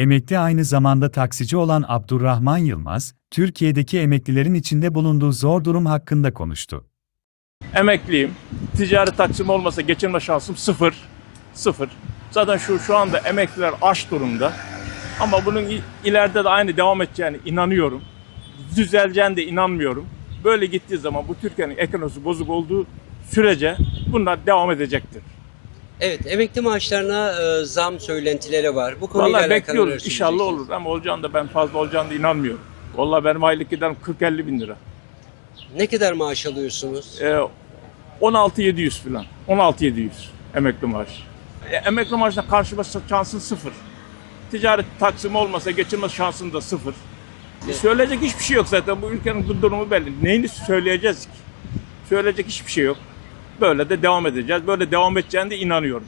Emekli aynı zamanda taksici olan Abdurrahman Yılmaz, Türkiye'deki emeklilerin içinde bulunduğu zor durum hakkında konuştu. Emekliyim. Ticari taksim olmasa geçinme şansım sıfır. Sıfır. Zaten şu şu anda emekliler aç durumda. Ama bunun ileride de aynı devam edeceğine inanıyorum. Düzeleceğine de inanmıyorum. Böyle gittiği zaman bu Türkiye'nin ekonomisi bozuk olduğu sürece bunlar devam edecektir. Evet, emekli maaşlarına e, zam söylentileri var. Bu konuyla Vallahi alakalı bekliyoruz. İnşallah söyleyeceksiniz? olur ama olacağını da ben fazla olacağını da inanmıyorum. Vallahi benim aylık giderim 40-50 bin lira. Ne kadar maaş alıyorsunuz? Ee, 16-700 falan. 16-700 emekli maaş. E, emekli maaşına karşıma şansın sıfır. Ticaret taksim olmasa geçinme şansın da sıfır. E, söyleyecek hiçbir şey yok zaten. Bu ülkenin durumu belli. Neyini söyleyeceğiz ki? Söyleyecek hiçbir şey yok. Böyle de devam edeceğiz. Böyle devam edeceğine de inanıyorum.